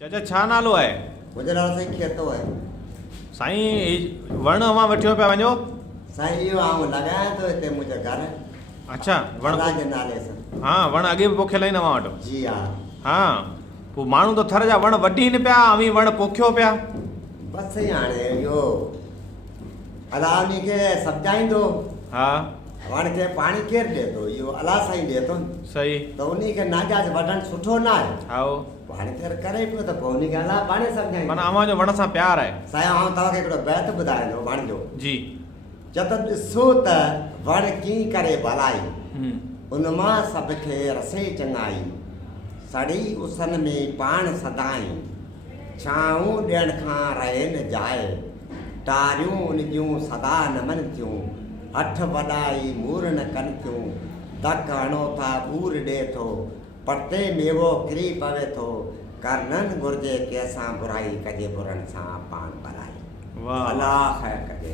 चाचा छा नालो आहे? मुंहिंजो नालो साईं खेतो आहे। साईं वण अवां वठियो पिया वञो? साईं इहो आउं लॻायां थो हिते मुंहिंजे घर अच्छा वण अलाह जे नाले सां। हा वण अॻे बि पोखियल आहिनि अवां वटि? जी हा। हा पोइ माण्हू त थर जा वण वढीनि पिया अवी वण पोखियो पिया। बसि साईं हाणे इहो अलाह उन खे सम्झाईंदो। हा वण खे पाणी केरु ॾिए थो? इहो अलाह साईं ॾिए थो। सही। त उन खे नाजाइज़ वठणु सुठो न आहे। हा हाणे केरु करे पियो त पोइ उन खे अलाह पाणे सम्झाईंदो। माना अवां जो वण सां प्यार आहे। साईं आउं तव्हांखे हिकिड़ो बैत ॿुधाईंदो वण जो। जी। जत ॾिसो त वण कीअं करे भलाई, उन मां सभ खे रसे चङाई, सड़ी उसन में पाण सदाई, छाऊं ॾियण खां रहे न जाए, टारियूं उन जूं सदा नमन थियूं, हठ वॾाई मूर न कनि थियूं, धक हणो था ॿूर ॾिए थो, पटे मेवो किरी पवे थो, करननि घुरिजे कंहिंसां बुराई कजे बुरनि सां पाण भलाई। वाह अलाह ख़ैर कजे।